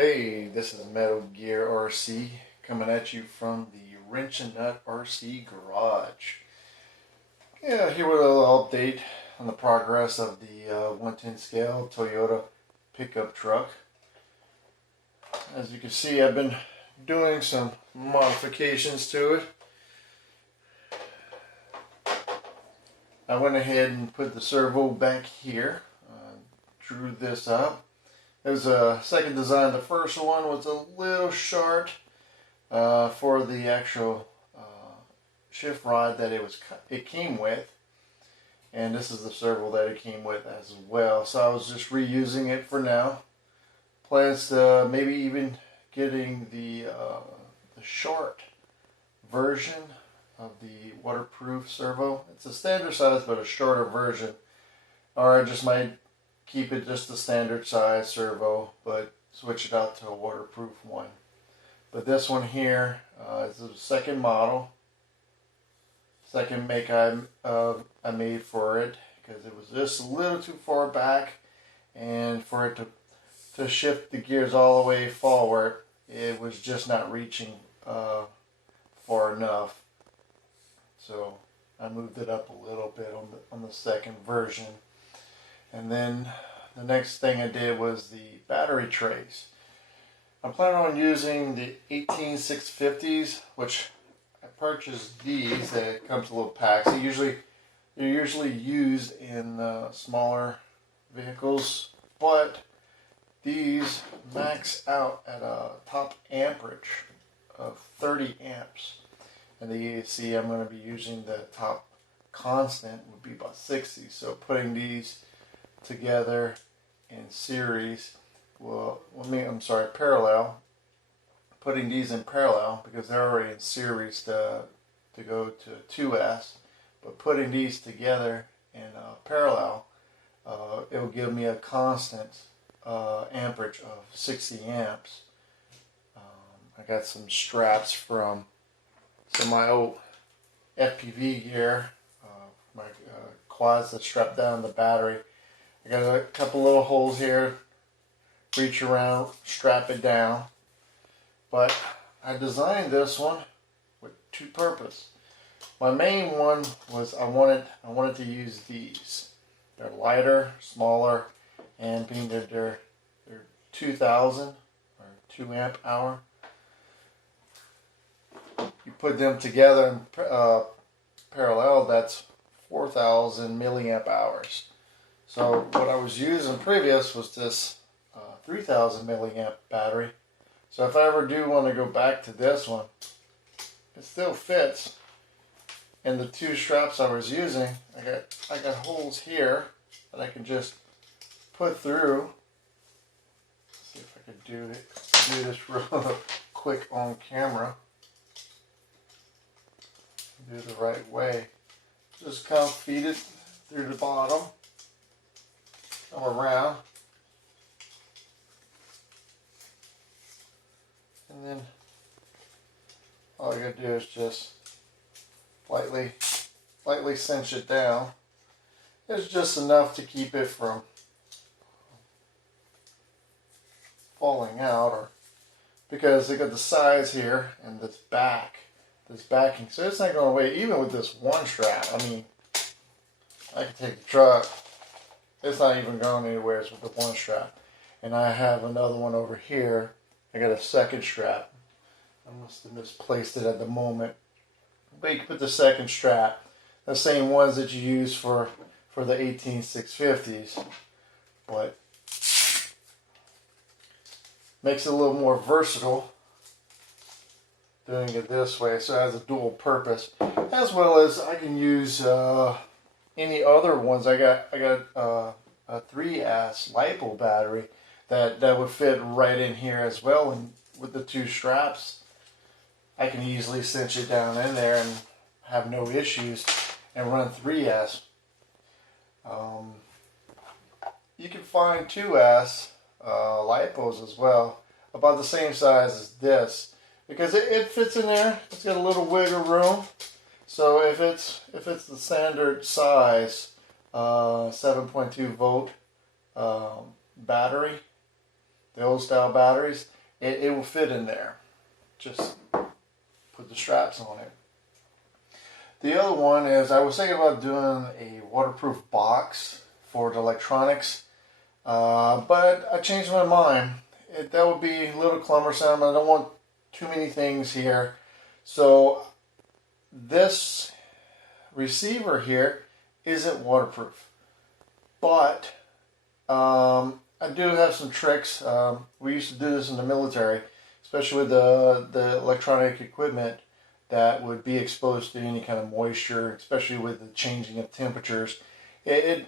Hey, this is Metal Gear RC coming at you from the Wrench and Nut RC Garage. Yeah, here with a little update on the progress of the 110 scale Toyota pickup truck. As you can see, I've been doing some modifications to it. I went ahead and put the servo back here, drew this up. There's a second design. The first one was a little short for the actual shift rod that it came with, and this is the servo that it came with as well. So I was just reusing it for now. Plans to maybe even getting the short version of the waterproof servo. It's a standard size, but a shorter version, or I just might keep it just the standard size servo, but switch it out to a waterproof one. But this one here is the second model, second make I made for it, because it was just a little too far back, and for it to shift the gears all the way forward, it was just not reaching far enough. So I moved it up a little bit on the second version. And then the next thing I did was the battery trays. I'm planning on using the 18650s, which I purchased these. It comes in little packs. They're usually used in smaller vehicles, but these max out at a top amperage of 30 amps. And the AC I'm going to be using, the top constant would be about 60. So putting these together in series, parallel. Putting these in parallel, because they're already in series to go to 2S, but putting these together in parallel, it will give me a constant amperage of 60 amps. I got some straps from some of my old FPV gear, my quads that strap down the battery. I got a couple little holes here, reach around, strap it down. But I designed this one with two purposes. My main one was I wanted to use these. They're lighter, smaller, and being that they're 2000 or 2 amp hour. You put them together in parallel, that's 4000 milliamp hours. So what I was using previous was this 3000 milliamp battery. So if I ever do want to go back to this one, it still fits. And the two straps I was using, I got holes here that I can just put through. Let's see if I could do this real quick on camera. Do it the right way. Just kind of feed it through the bottom. Come around, and then all I gotta do is just lightly cinch it down. It's just enough to keep it from falling out, or because they got the sides here and this backing, so it's not going away. Even with this one strap, I mean, I can take the truck. It's not even going anywhere with the one strap. And I have another one over here. I got a second strap. I must have misplaced it at the moment. But you can put the second strap, the same ones that you use for the 18650s. But makes it a little more versatile doing it this way. So it has a dual purpose. As well as I can use any other ones. I got a 3S LiPo battery that would fit right in here as well, and with the two straps I can easily cinch it down in there and have no issues and run 3S. You can find 2S LiPos as well, about the same size as this, because it fits in there. It's got a little wiggle room. So if it's the standard size 7.2 volt battery, the old style batteries, it will fit in there. Just put the straps on it. The other one is I was thinking about doing a waterproof box for the electronics, but I changed my mind. That would be a little cumbersome. I don't want too many things here. So this receiver here isn't waterproof, but I do have some tricks. We used to do this in the military, especially with the electronic equipment that would be exposed to any kind of moisture, especially with the changing of temperatures. It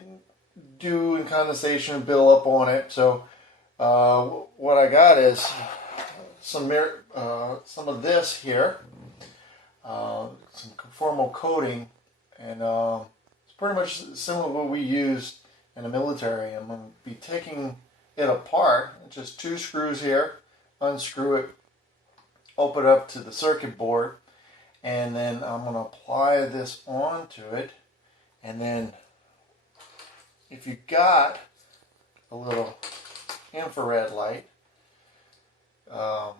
dew and condensation build up on it. So what I got is some of this here, some conformal coating, and it's pretty much similar to what we used in the military. I'm going to be taking it apart, just 2 screws here, unscrew it, open it up to the circuit board, and then I'm going to apply this onto it. And then if you got a little infrared light, I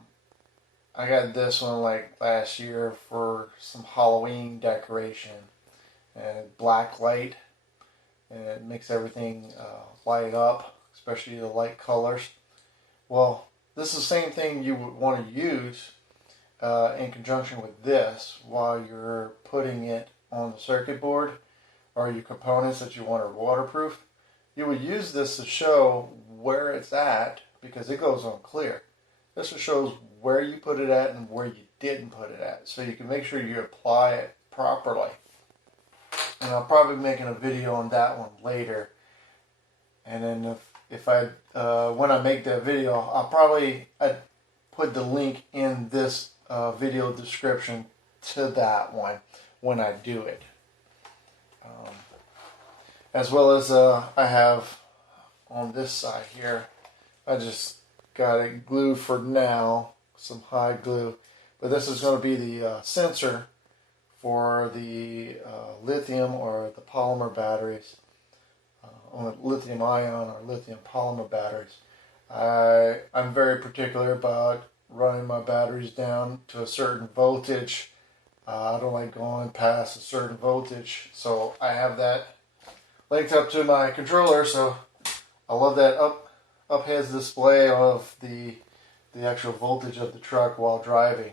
got this one like last year for some Halloween decoration, and black light, and it makes everything light up, especially the light colors. Well, this is the same thing you would want to use in conjunction with this while you're putting it on the circuit board or your components that you want are waterproof. You would use this to show where it's at, because it goes on clear. This shows where you put it at and where you didn't put it at, so you can make sure you apply it properly. And I'll probably be making a video on that one later. And then if I when I make that video, I'd put the link in this video description to that one when I do it. As well as I have on this side here, I just got it glued for now, some high glue. But this is going to be the sensor for the lithium or the polymer batteries, on lithium ion or lithium polymer batteries. I'm very particular about running my batteries down to a certain voltage. I don't like going past a certain voltage, so I have that linked up to my controller. So I love that up heads display of the actual voltage of the truck while driving.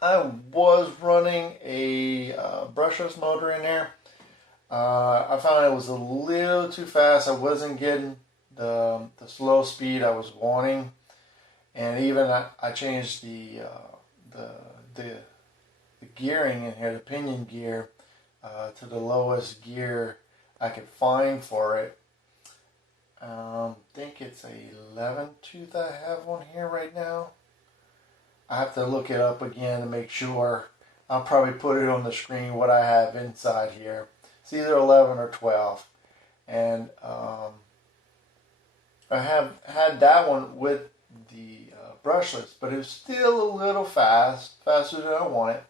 I was running a brushless motor in there. I found it was a little too fast. I wasn't getting the slow speed I was wanting, and even I changed the gearing in here, the pinion gear, to the lowest gear I could find for it. I think it's a 11 tooth I have on here right now. I have to look it up again to make sure. I'll probably put it on the screen what I have inside here. It's either 11 or 12. And I have had that one with the brushless, but it's still a little faster than I want it.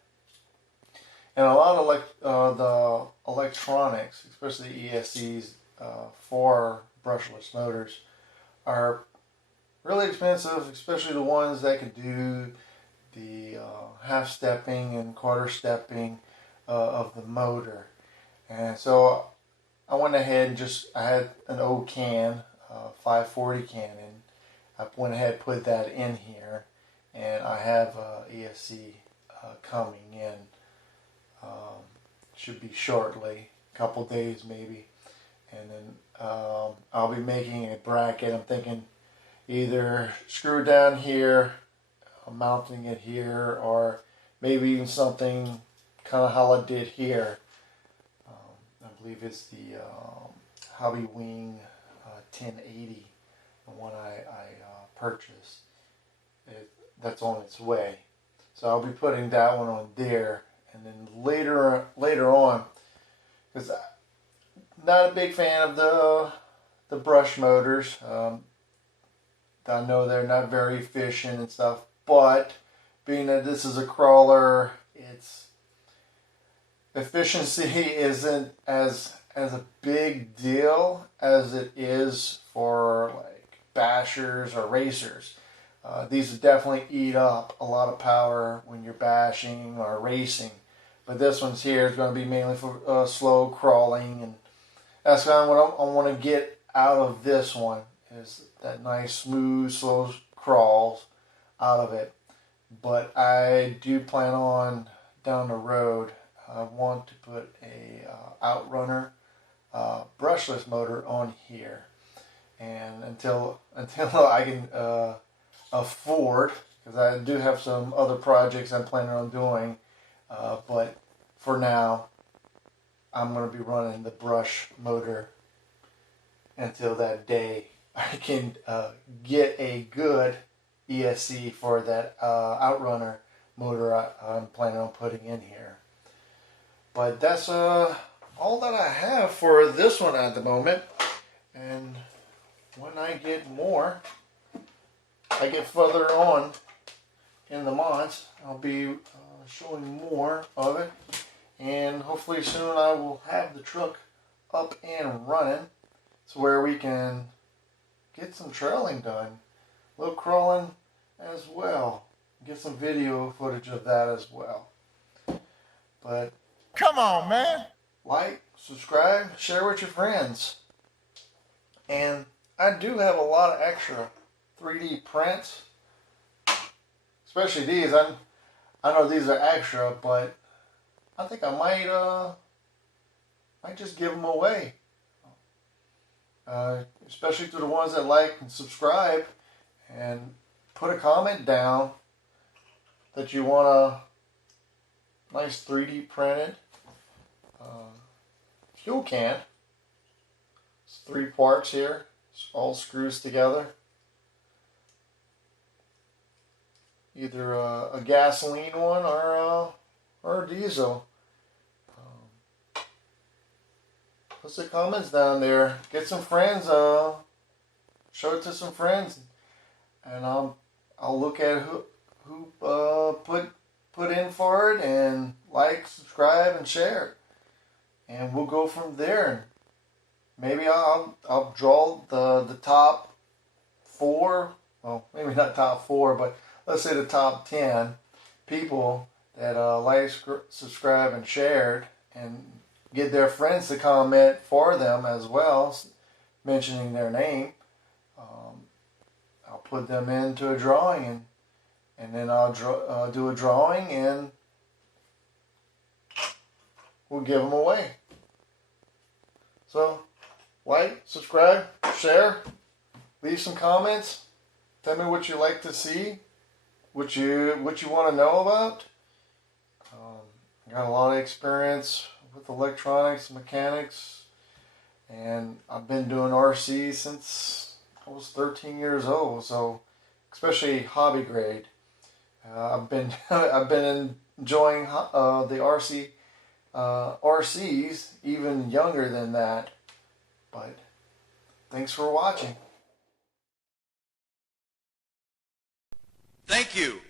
And a lot of the electronics, especially the ESCs for brushless motors, are really expensive, especially the ones that can do the half stepping and quarter stepping of the motor. And so I went ahead and I had an old can, 540 can, and I went ahead and put that in here, and I have ESC coming in. Should be shortly, a couple days maybe. And then I'll be making a bracket. I'm thinking either screw down here, mounting it here, or maybe even something kind of how I did here. I believe it's the Hobby Wing 1080, the one I purchased. That's on its way. So I'll be putting that one on there. And then later on, because I'm not a big fan of the brush motors. I know they're not very efficient and stuff, but being that this is a crawler, its efficiency isn't as a big deal as it is for like bashers or racers. These would definitely eat up a lot of power when you're bashing or racing. But this one's here is going to be mainly for slow crawling, and that's kind of what I want to get out of this one, is that nice smooth slow crawls out of it. But I do plan on down the road, I want to put a Outrunner brushless motor on here, and until I can afford, because I do have some other projects I'm planning on doing, but for now I'm going to be running the brush motor until that day I can get a good ESC for that Outrunner motor I'm planning on putting in here. But that's all that I have for this one at the moment. And when I get further on in the mods, I'll be showing more of it. And hopefully soon I will have the truck up and running, to where we can get some trailing done, a little crawling as well, get some video footage of that as well. But come on, man. Like, subscribe, share with your friends. And I do have a lot of extra 3D prints, especially these. I know these are extra, but I think I might just give them away. Especially to the ones that like and subscribe, and put a comment down that you want a nice 3D printed fuel can. It's 3 parts here, it's all screws together. Either a gasoline one or a diesel. Put some comments down there. Get some friends. Show it to some friends, and I'll look at who put in for it, and like, subscribe, and share, and we'll go from there. Maybe I'll draw the top 4. Well, maybe not top 4, but let's say the top 10 people that like, subscribe, and shared, and get their friends to comment for them as well, mentioning their name. I'll put them into a drawing, and then I'll do a drawing, and we'll give them away. So, like, subscribe, share, leave some comments. Tell me what you like to see, what you want to know about. I got a lot of experience with electronics, mechanics, and I've been doing RC since I was 13 years old. So, especially hobby grade, I've been enjoying the RCs even younger than that. But thanks for watching. Thank you.